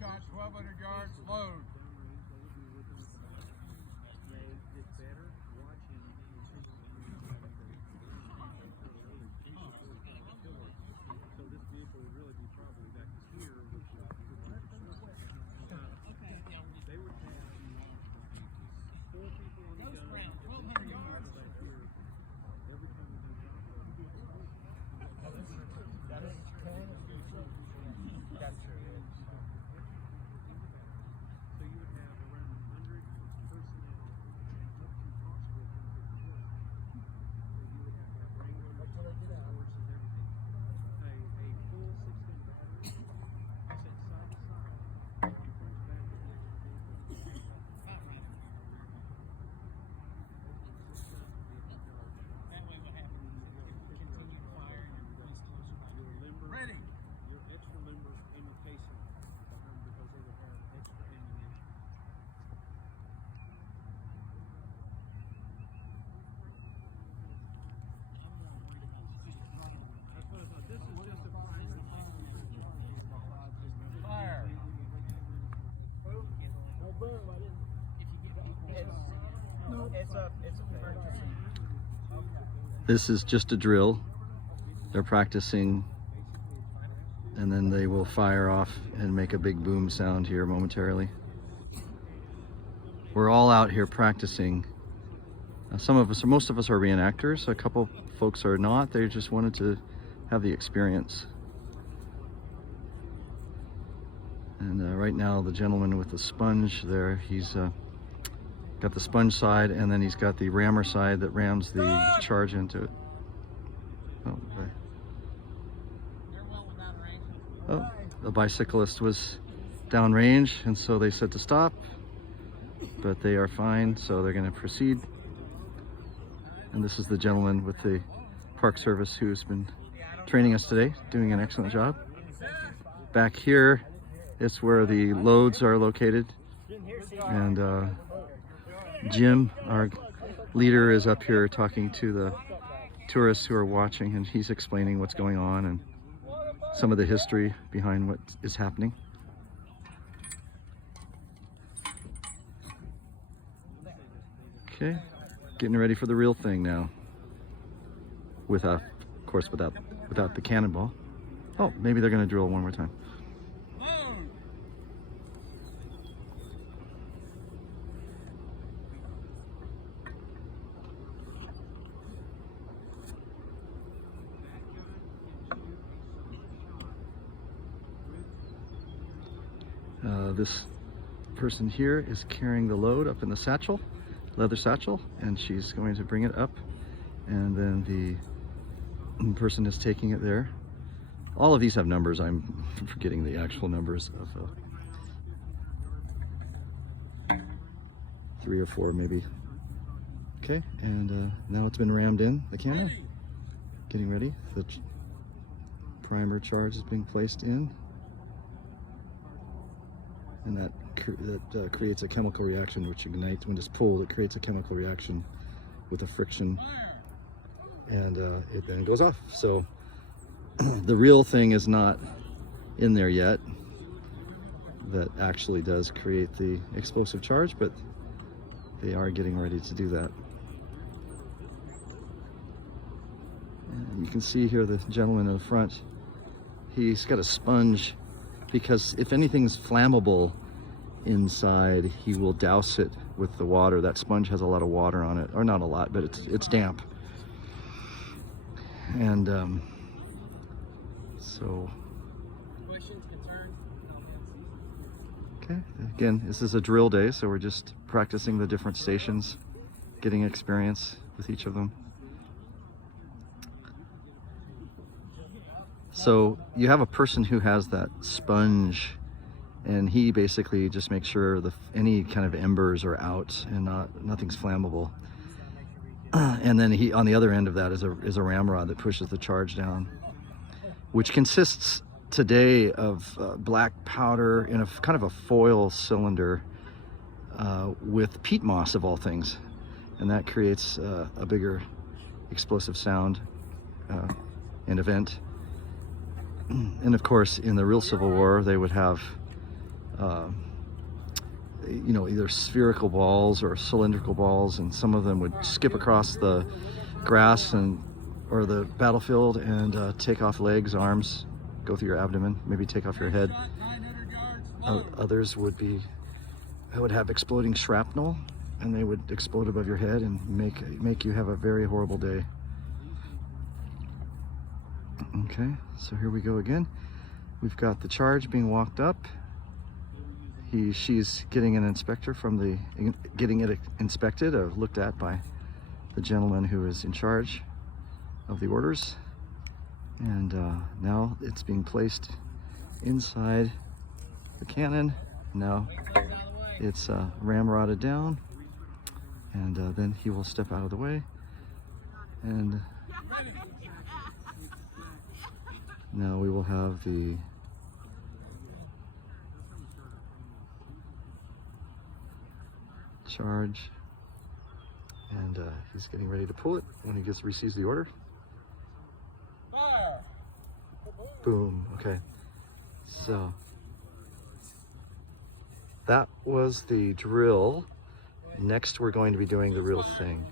shot, 1,200 yards, load. This is just a drill. They're practicing, and then they will fire off and make a big boom sound here momentarily. We're all out here practicing. Some of us, or most of us, are reenactors. A couple folks are not. They just wanted to have the experience. And right now, the gentleman with the sponge there, he's got the sponge side, and then he's got the rammer side that rams the charge into it. Oh, okay. Oh, the bicyclist was downrange, and so they said to stop, but they are fine, so they're going to proceed. And this is the gentleman with the Park Service who's been training us today, doing an excellent job. Back here is where the loads are located, and Jim, our leader, is up here talking to the tourists who are watching, and he's explaining what's going on and some of the history behind what is happening. Okay, getting ready for the real thing now. Of course, without the cannonball. Oh, maybe they're going to drill one more time. This person here is carrying the load up in the satchel, leather satchel, and she's going to bring it up, and then the person is taking it there. All of these have numbers. I'm forgetting the actual numbers of 3 or 4 maybe. Okay, and now it's been rammed in the camera, getting ready. The primer charge is being placed in, and that creates a chemical reaction which ignites. When it's pulled, it creates a chemical reaction with a friction, and it then goes off. So the real thing is not in there yet that actually does create the explosive charge, but they are getting ready to do that. And you can see here the gentleman in the front, he's got a sponge, because if anything's flammable inside, he will douse it with the water. That sponge has a lot of water on it, or not a lot, but it's damp. And so, questions, concerns? okay, again, this is a drill day, so we're just practicing the different stations, getting experience with each of them. So you have a person who has that sponge, and he basically just makes sure any kind of embers are out and nothing's flammable. And then he, on the other end of that, is a ramrod that pushes the charge down, which consists today of black powder in a kind of a foil cylinder with peat moss of all things, and that creates a bigger explosive sound and event. And of course, in the real Civil War, they would have you know, either spherical balls or cylindrical balls, and some of them would skip across the grass or the battlefield and take off legs, arms, go through your abdomen, maybe take off your head. 900 yards, load. Others would have exploding shrapnel, and they would explode above your head and make you have a very horrible day. Okay, so here we go again. We've got the charge being walked up. She's getting an inspector getting it inspected, looked at by the gentleman who is in charge of the orders. And now it's being placed inside the cannon. Now it's ramrodded down, and then he will step out of the way. And now we will have the charge, and he's getting ready to pull it when he receives the order. Fire. Boom. Okay, so that was the drill. Next we're going to be doing the real thing.